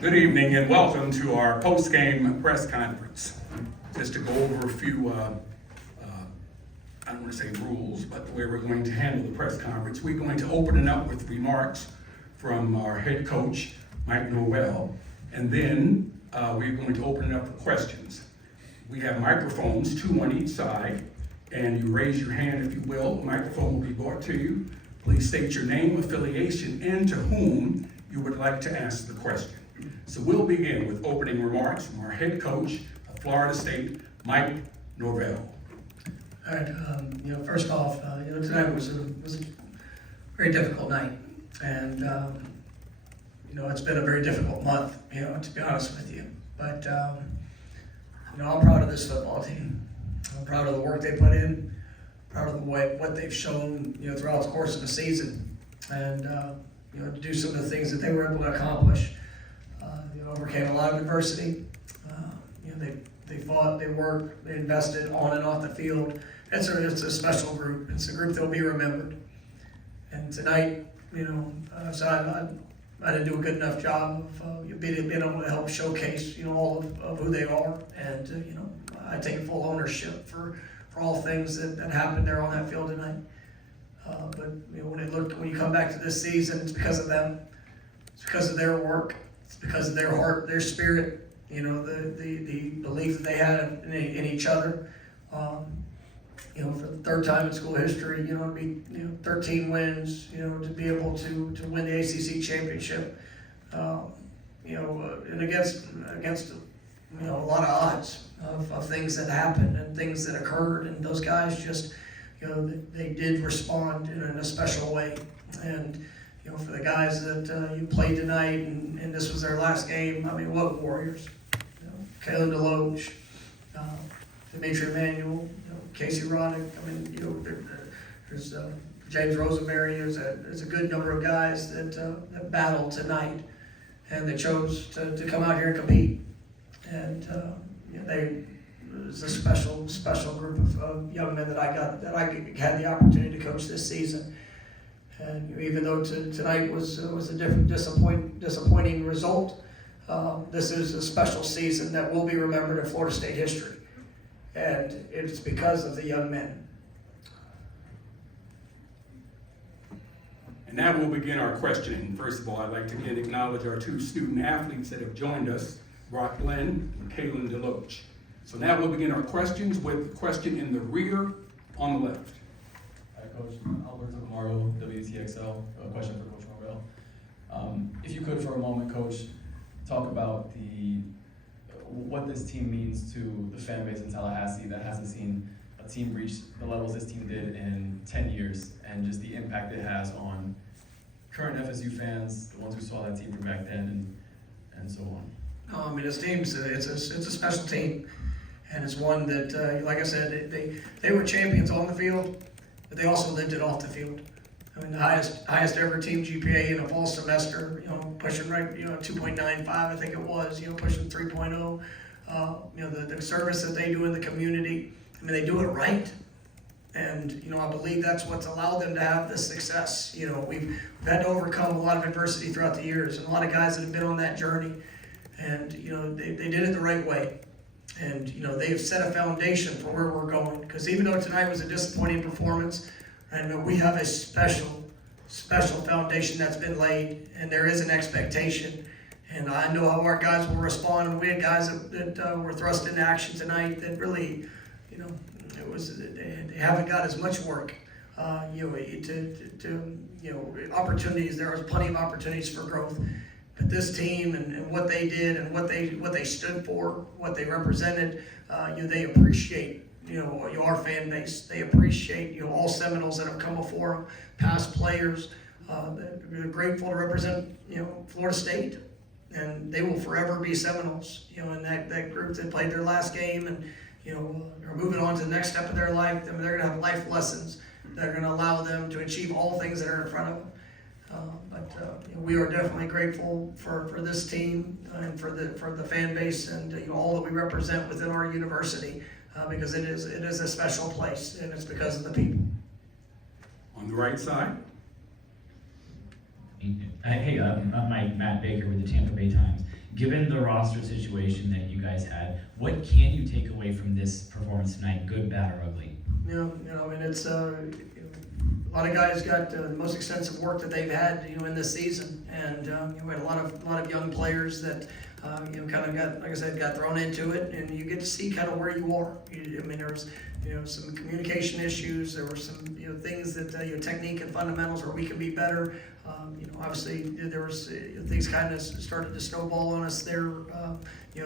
Good evening and welcome to our post-game press conference. Just to go over a few, I don't want to say rules, but the way we're going to handle the press conference. We're going to open it up with remarks from our head coach, Mike Norvell, and then we're going to open it up for questions. We have microphones, 2 on each side, and you raise your hand if you will. The microphone will be brought to you. Please state your name, affiliation, and to whom you would like to ask the question. So we'll begin with opening remarks from our head coach of Florida State, Mike Norvell. All right, first off, tonight was a very difficult night, and it's been a very difficult month, to be honest with you. But I'm proud of this football team. I'm proud of the work they put in, proud of what they've shown, throughout the course of the season, and to do some of the things that they were able to accomplish. Overcame a lot of adversity. They fought, they worked, they invested on and off the field. It's a special group. It's a group that will be remembered. And tonight, so I didn't do a good enough job of being able to help showcase, all of who they are. And I take full ownership for all things that happened there on that field tonight. But when you come back to this season, it's because of them. It's because of their work. It's because of their heart, their spirit, the belief that they had in each other. For the third time in school history, to be 13 wins, to be able to win the ACC championship, and against a lot of odds of things that happened and things that occurred, and those guys just, they did respond in a special way. And for the guys that you played tonight, and this was their last game, what warriors? Kalen DeLoach, Dimitri Emanuel, Casey Roddick. There's James Rosenberry. There's a good number of guys that battled tonight, and they chose to come out here and compete. And it was a special group of young men that I had the opportunity to coach this season. And even though tonight was a different disappointing result, this is a special season that will be remembered in Florida State history. And it's because of the young men. And now we'll begin our questioning. First of all, I'd like to again acknowledge our 2 student athletes that have joined us, Brock Glenn and Kalen DeLoach. So now we'll begin our questions with the question in the rear on the left. Hi, Coach. Alberto Camargo, WTXL. A question for Coach Norvell. If you could, for a moment, Coach, talk about what this team means to the fan base in Tallahassee that hasn't seen a team reach the levels this team did in 10 years, and just the impact it has on current FSU fans, the ones who saw that team from back then, and so on. This team's it's a special team, and it's one that, like I said, they were champions on the field, but they also lived it off the field. The highest ever team GPA in a fall semester, pushing right, 2.95, I think it was, pushing 3.0. The service that they do in the community, they do it right. And, I believe that's what's allowed them to have this success. We've had to overcome a lot of adversity throughout the years, and a lot of guys that have been on that journey. And, they did it the right way. And, they've set a foundation for where we're going. Because even though tonight was a disappointing performance, and we have a special foundation that's been laid, and there is an expectation. And I know how our guys will respond. And we had guys that were thrust into action tonight that really, they haven't got as much work. Opportunities. There was plenty of opportunities for growth. But this team and what they did and what they stood for, what they represented, they appreciate. Our fan base. They appreciate, all Seminoles that have come before them, past players. They're grateful to represent, Florida State. And they will forever be Seminoles, in that group that played their last game and, are moving on to the next step of their life. They're going to have life lessons that are going to allow them to achieve all things that are in front of them. We are definitely grateful for this team and for the fan base and all that we represent within our university. Because it is a special place, and it's because of the people. On the right side. Hey, I'm Matt Baker with the Tampa Bay Times. given the roster situation that you guys had, what can you take away from this performance tonight, good, bad, or ugly? And it's a lot of guys got the most extensive work that they've had, in this season, and we had a lot of young players that kind of got, like I said, got thrown into it, and you get to see kind of where you are. There was some communication issues. There were some things that technique and fundamentals where we can be better. Obviously there was things kind of started to snowball on us there.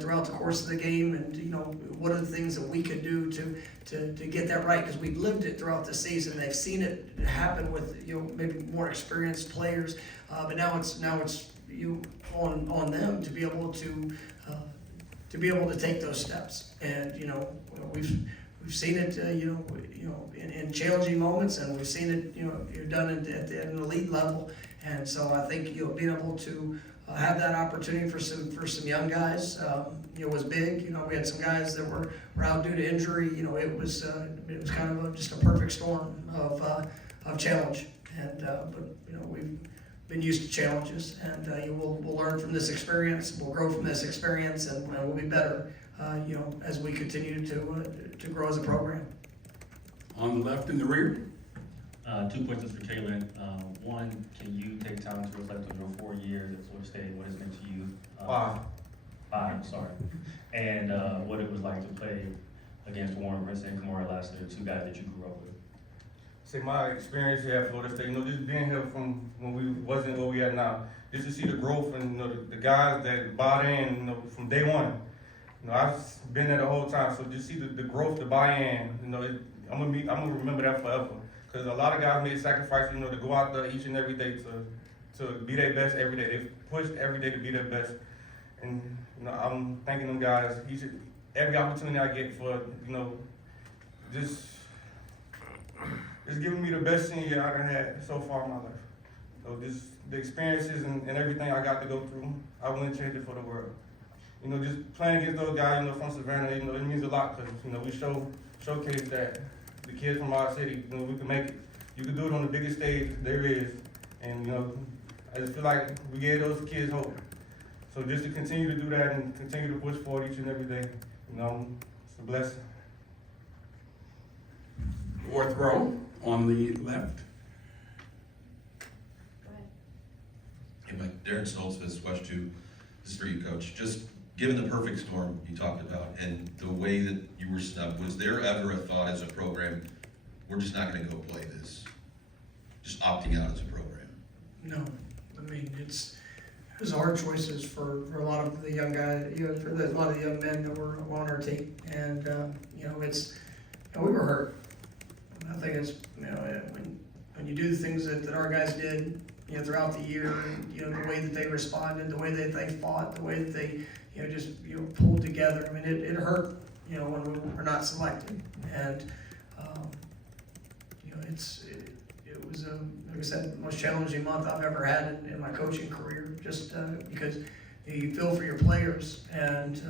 Throughout the course of the game, and what are the things that we could do to get that right, because we've lived it throughout the season. They've seen it happen with maybe more experienced players, but now it's on them to be able to take those steps. And we've seen it in challenging moments, and we've seen it done at the elite level. And so I think being able to have that opportunity for some young guys was big. We had some guys that were out due to injury. It was kind of just a perfect storm of challenge. And but we've been used to challenges, and we'll learn from this experience. We'll grow from this experience, and we'll be better as we continue to grow as a program. On the left in the rear. 2 questions for Kaylin. One, can you take time to reflect on your 4 years at Florida State, what it's meant to you? 5, sorry. And what it was like to play against Warren Brinson and Kamari Lassiter, 2 guys that you grew up with? Say my experience here at Florida State, just being here from when we wasn't where we at now, just to see the growth and the guys that bought in, from day one. I've been there the whole time, so just see the growth, the buy-in. I'm gonna remember that forever. Because a lot of guys made sacrifices, to go out there each and every day to be their best every day. They pushed every day to be their best, and I'm thanking them guys. Every opportunity I get for just giving me the best senior year I've had so far in my life. So just the experiences and everything I got to go through, I wouldn't change it for the world. Just playing against those guys, from Savannah, it means a lot because we showcase that the kids from our city, we can make it. You can do it on the biggest stage there is, and I just feel like we gave those kids hope. So just to continue to do that and continue to push forward each and every day, it's a blessing. 4th row on the left. Hey, Mike, Darren Stoltzfus, West 2. This is for you, Coach. Just given the perfect storm you talked about and the way that you were snubbed, was there ever a thought as a program, we're just not going to go play this? Just opting out as a program? No, it was hard choices for a lot of the young guys, for a lot of the young men that were on our team, and we were hurt. I think it's when you do the things that our guys did, throughout the year, and the way that they responded, the way that they fought, the way that they just pulled together. It hurt when we were not selected, and it was like I said, the most challenging month I've ever had in my coaching career, just because you feel for your players, and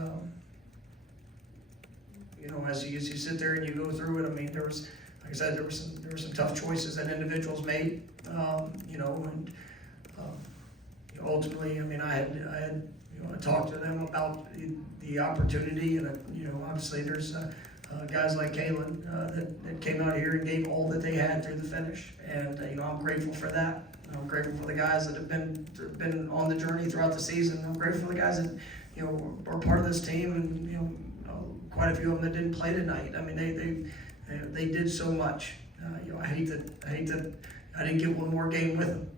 as you sit there and you go through it, there was, like I said, there were some tough choices that individuals made, and ultimately, I had talked to them about the opportunity, and obviously there's guys like Kaylin that came out here and gave all that they had through the finish, and I'm grateful for that. I'm grateful for the guys that have been on the journey throughout the season. I'm grateful for the guys that are part of this team, and quite a few of them that didn't play tonight. They did so much. I hate that I didn't get one more game with them.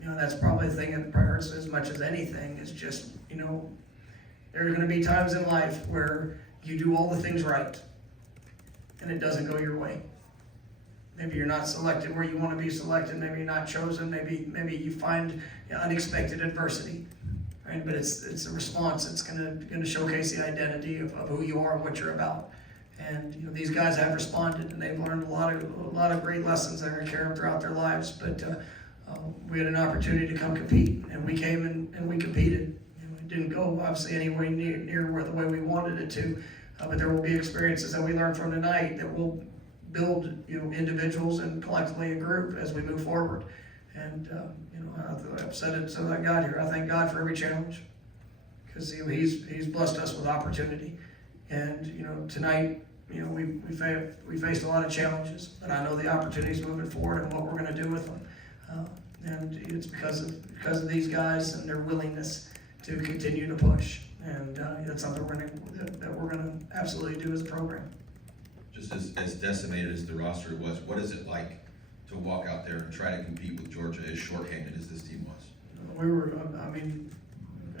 That's probably the thing that hurts as much as anything. Is just there's going to be times in life where you do all the things right, and it doesn't go your way. Maybe you're not selected where you want to be selected. Maybe you're not chosen. Maybe you find unexpected adversity. Right? But it's a response. It's going to showcase the identity of who you are and what you're about. And these guys have responded, and they've learned a lot of great lessons that are going to carry them throughout their lives. But we had an opportunity to come compete, and we came and we competed. It didn't go obviously anywhere near where the way we wanted it to, but there will be experiences that we learned from tonight that will build individuals and collectively a group as we move forward. And I've said it since I got here. I thank God for every challenge, because he's blessed us with opportunity. And tonight, we faced a lot of challenges, but I know the opportunities moving forward and what we're going to do with them. And it's because of these guys and their willingness to continue to push. And that's something that we're going to absolutely do as a program. Just as decimated as the roster was, what is it like to walk out there and try to compete with Georgia as shorthanded as this team was? We were,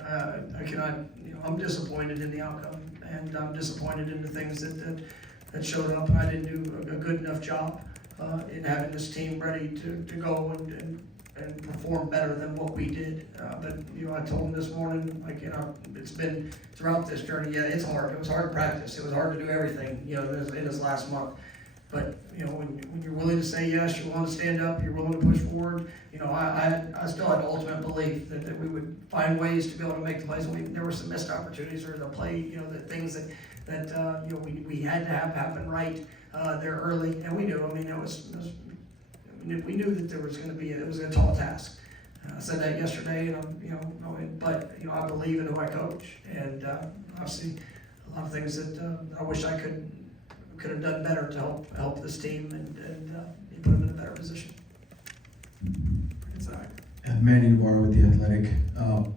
I cannot, I'm disappointed in the outcome, and I'm disappointed in the things that showed up, and I didn't do a good enough job in having this team ready to go and perform better than what we did. But I told them this morning, it's been throughout this journey. Yeah, it's hard. It was hard to practice. It was hard to do everything, in this last month. But when you're willing to say yes, you're willing to stand up, you're willing to push forward. I still had ultimate belief that we would find ways to be able to make the plays. There were some missed opportunities or the play, the things that we had to have happen right there early, and we knew. We knew that there was going to be it was a tall task. I said that yesterday, and but I believe in who I coach, and obviously a lot of things that I wish I could have done better to help this team and put them in a better position. Inside. Manny Navarro with The Athletic.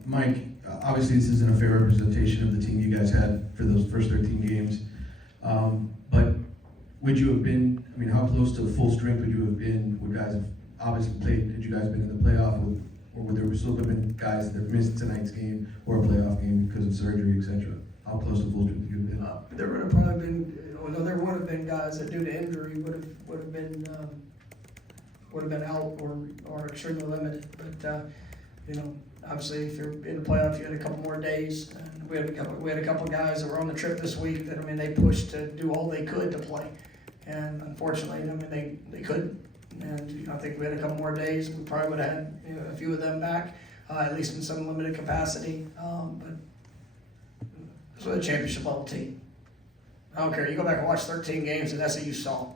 Mike, obviously this isn't a fair representation of the team you guys had for those first 13 games, but would you have been, how close to full strength would you have been? Would guys have obviously played, had you guys been in the playoff, or would there still have been guys that missed tonight's game or a playoff game because of surgery, etc.? How close to full strength would you have been? There would have probably been, there would have been guys that due to injury would have been out or extremely limited. But obviously if you're in the playoffs, you had a couple more days. And we had a couple of guys that were on the trip this week that they pushed to do all they could to play, and unfortunately, they couldn't. And I think we had a couple more days. We probably would have had a few of them back, at least in some limited capacity. But this was a championship level team. I don't care. You go back and watch 13 games, and that's what you saw.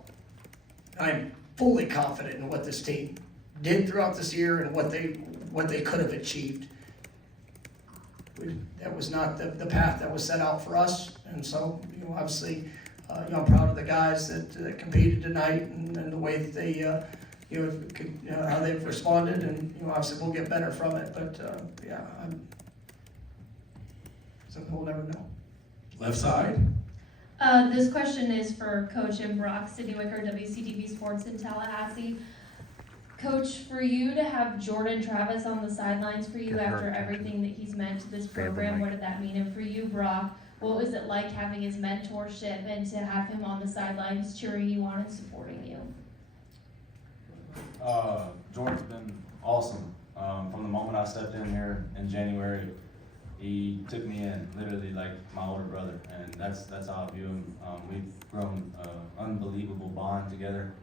I'm fully confident in what this team did throughout this year and what they could have achieved. That was not the path that was set out for us, and so obviously, I'm proud of the guys that competed tonight and the way that they, how they've responded, and obviously we'll get better from it. But something we'll never know. Left side. This question is for Coach and Brock, Sydney Wicker, WCTV Sports in Tallahassee. Coach, for you to have Jordan Travis on the sidelines for you after everything that he's meant to this program, what did that mean? And for you, Brock, what was it like having his mentorship and to have him on the sidelines cheering you on and supporting you? Jordan's been awesome. From the moment I stepped in here in January, he took me in, literally like my older brother, and that's how I view him. We've grown an unbelievable bond together.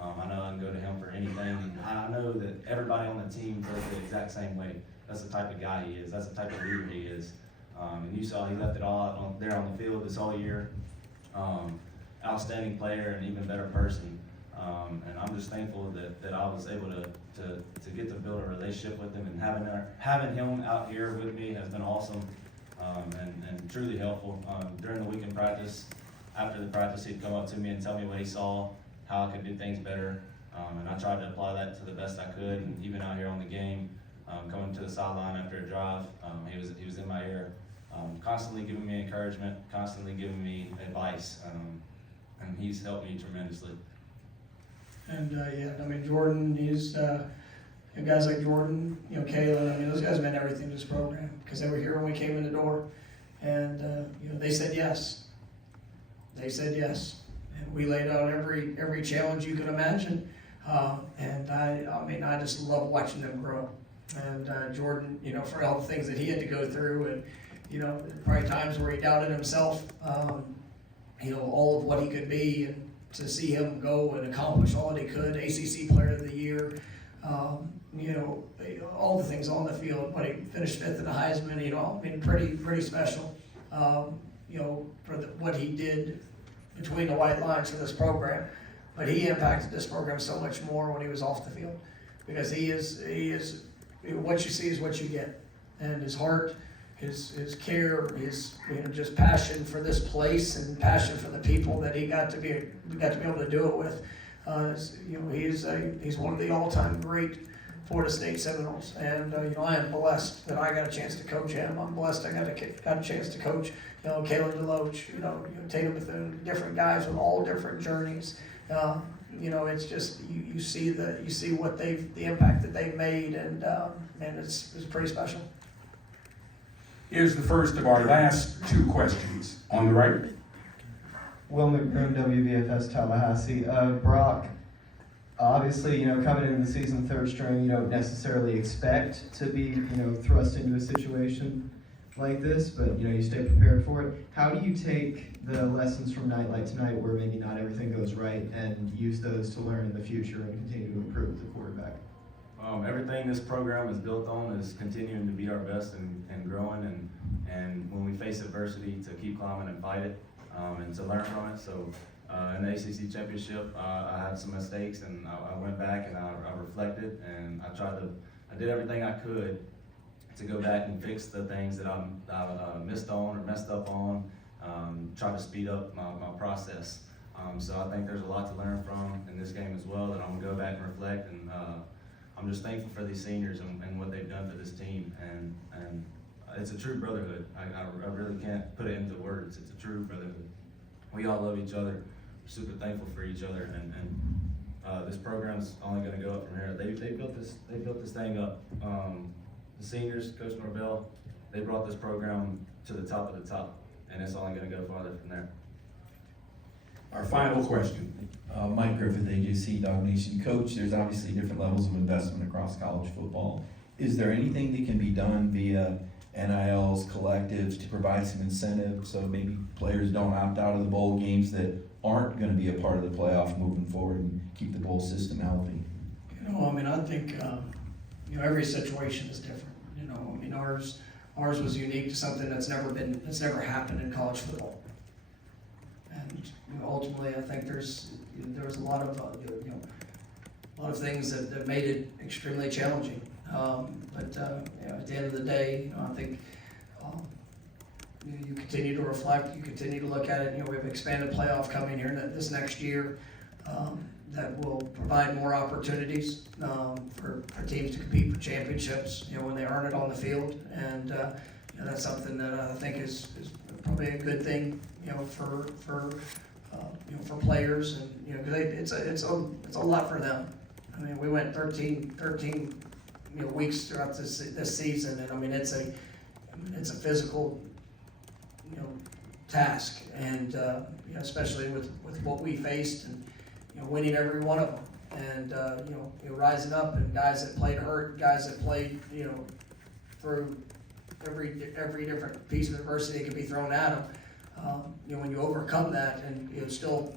I know I can go to him for anything, and I know that everybody on the team feels the exact same way. That's the type of guy he is. That's the type of leader he is. And you saw he left it all out there on the field this whole year. Outstanding player and even better person. And I'm just thankful that I was able to get to build a relationship with him, and having him out here with me has been awesome and truly helpful. During the weekend practice, after the practice, he'd come up to me and tell me what he saw, how I could do things better, and I tried to apply that to the best I could. And even out here on the game, coming to the sideline after a drive, he was in my ear, constantly giving me encouragement, constantly giving me advice, and he's helped me tremendously. And Jordan, he's guys like Jordan, Kayla, those guys meant everything to this program because they were here when we came in the door, and they said yes. They said yes, and we laid out every challenge you could imagine, and I just love watching them grow. And Jordan, for all the things that he had to go through, and probably times where he doubted himself, all of what he could be, and to see him go and accomplish all that he could, ACC Player of the Year, all the things on the field, but he finished 5th in the Heisman, pretty special, for what he did between the white lines for this program. But he impacted this program so much more when he was off the field, because he is what you see is what you get, and his heart, his care, his, just passion for this place and passion for the people that he got to be able to do it with. He's one of the all-time great Florida State Seminoles, and I am blessed that I got a chance to coach him. I'm blessed I got a chance to coach, Kalen DeLoach, Tatum Bethune, different guys with all different journeys. It's just you see what the impact that they've made, and it's pretty special. Here's the first of our last two questions. On the right. Will McBroom, WVFS Tallahassee. Brock, obviously, coming into the season third string, you don't necessarily expect to be, thrust into a situation like this, but, you stay prepared for it. How do you take the lessons from night like tonight where maybe not everything goes right and use those to learn in the future and continue to improve the quarterback? Everything this program is built on is continuing to be our best and growing, and when we face adversity, to keep climbing and fight it, and to learn from it. So in the ACC championship, I had some mistakes, and I went back and I reflected, and I did everything I could to go back and fix the things that I missed on or messed up on, try to speed up my process. So I think there's a lot to learn from in this game as well, that I'm gonna go back and reflect, and I'm just thankful for these seniors and what they've done for this team, and it's a true brotherhood. I really can't put it into words. It's a true brotherhood. We all love each other. We're super thankful for each other, and this program's only going to go up from here. They built this thing up. The seniors, Coach Norvell, they brought this program to the top of the top, and it's only going to go farther from there. Our final question. Mike Griffith, AJC Dog Nation. Coach, there's obviously different levels of investment across college football. Is there anything that can be done via NILs, collectives, to provide some incentive so maybe players don't opt out of the bowl games that aren't going to be a part of the playoff moving forward and keep the bowl system healthy? I think, every situation is different. Ours was unique to something that's never happened in college football. And ultimately, I think there was a lot of things that made it extremely challenging. But at the end of the day, I think you continue to reflect, you continue to look at it. We have an expanded playoff coming here this next year that will provide more opportunities for teams to compete for championships. When they earn it on the field, and that's something that I think is probably a good thing. For players, and because it's a lot for them. We went 13 weeks throughout this season, and it's a physical task, and especially with what we faced, and winning every one of them, and rising up, and guys that played hurt, guys that played through every different piece of adversity that could be thrown at them. When you overcome that, and still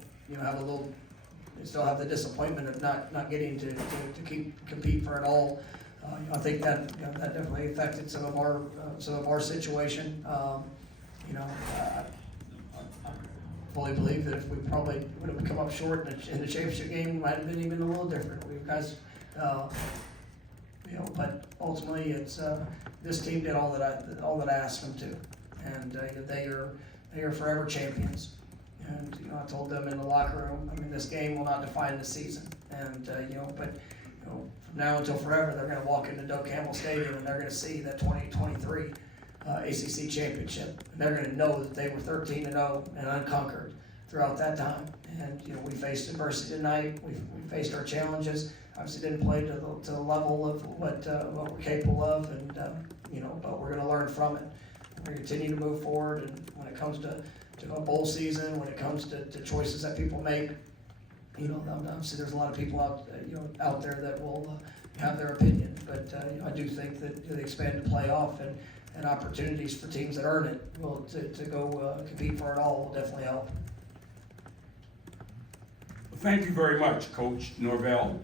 have the disappointment of not getting to compete for it all. I think that that definitely affected some of our situation. I fully believe that if we probably would have come up short in the championship game, it might have been even a little different. We guys, but ultimately, it's this team did all that I asked them to, and they are forever champions. And I told them in the locker room, this game will not define the season, and but from now until forever, they're going to walk into Doak Campbell Stadium and they're going to see that 2023 ACC championship, and they're going to know that they were 13-0 and unconquered throughout that time. And we faced adversity tonight. We faced our challenges. Obviously, didn't play to the level of what we're capable of, and but we're going to learn from it. We're going to continue to move forward, and when it comes to a bowl season, when it comes to choices that people make, obviously there's a lot of people out there that will have their opinion, but I do think that the expanded playoff and opportunities for teams that earn it to go compete for it all will definitely help. Thank you very much, Coach Norvell.